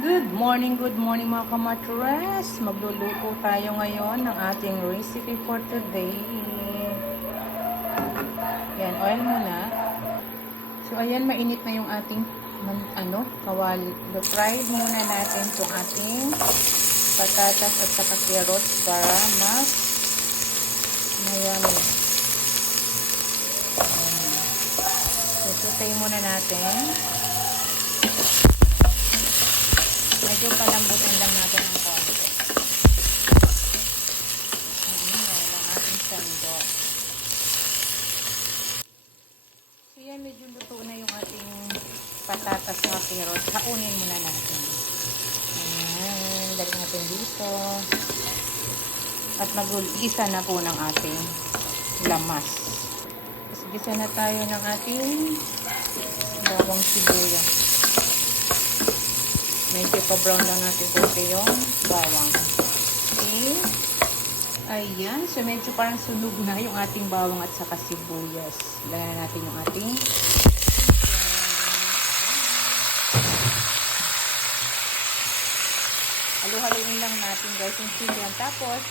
Good morning mga kamatres. Magluluto tayo ngayon ng ating recipe for today. Yan, oil muna. So ayan, mainit na yung ating kawali. Fried muna natin itong ating patatas at saka carrots para mas mayami. So sautay muna natin. Medyo palambutin lang natin ng konti. Ayan, ang ating sandok. So yan, medyo luto na yung ating patatas na carrots. Haunin muna natin. Ayan, dali natin dito. At mag-isa na po ng ating lamas. Tapos gisa na tayo ng ating bawang sibuyas. Medyo pa-brown lang natin konti yung bawang. Okay. Ayan. So, medyo parang sunog na yung ating bawang at saka sibuyas. Lagyan natin yung ating halu-haluin lang natin guys yung chicken. Tapos,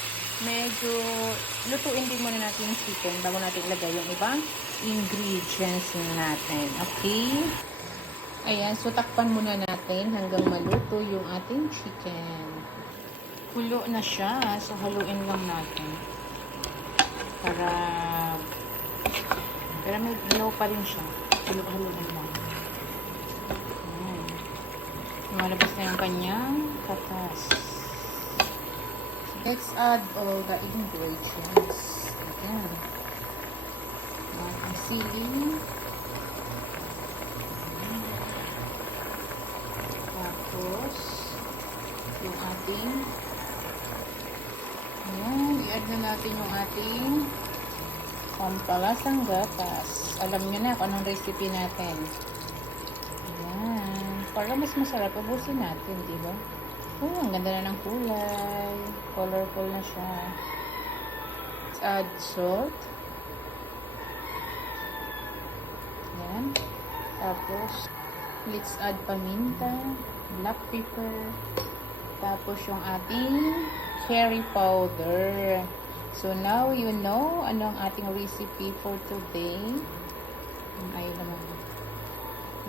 medyo lutuin din muna natin yung chicken bago natin ilagay yung ibang ingredients natin. Okay. Ayan, so takpan muna natin hanggang maluto yung ating chicken. Kulo na siya, so haluin lang natin. Para may ilaw pa rin siya. Haluin lang. Ayan. Lumalabas na yung kanyang katas. Let's add all the ingredients. Ayan. Ang sili. Tapos, yung ating i-add na natin yung ating pampalasang gatas. Alam nyo na kung anong recipe natin. Ayan. Para mas masarap, ubusin natin, diba? Oh, ang ganda na ng kulay. Colorful na siya. Let's add salt. Ayan. Tapos, let's add paminta, black pepper, tapos yung ating curry powder. So now you know ano ang ating recipe for today. Ay naman.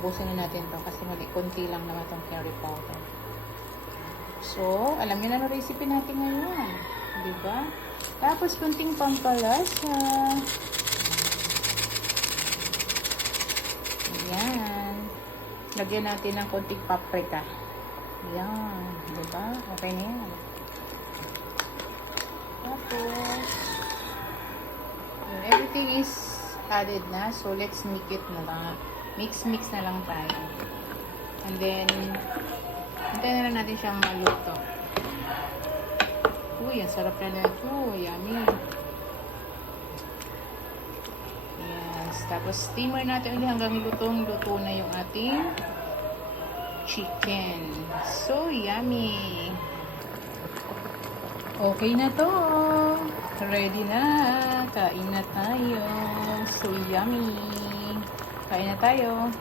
Busin na natin to kasi konti lang naman tong curry powder. So, alam niyo na ang recipe natin ngayon. Diba? Tapos kunting pampalasa. Ayan. Lagyan natin ng konting paprika. Ayan. Diba? Okay na yan. Tapos, everything is added na. So, let's mix it na lang. Mix na lang tayo. And then, hintayin na lang natin siyang maluto. Uy, ang sarap na ito. Yummy. Tapos, steamer natin ulit hanggang lutong-luto na yung ating chicken. So, yummy! Okay na to. Ready na. Kain na tayo. So, yummy. Kain na tayo.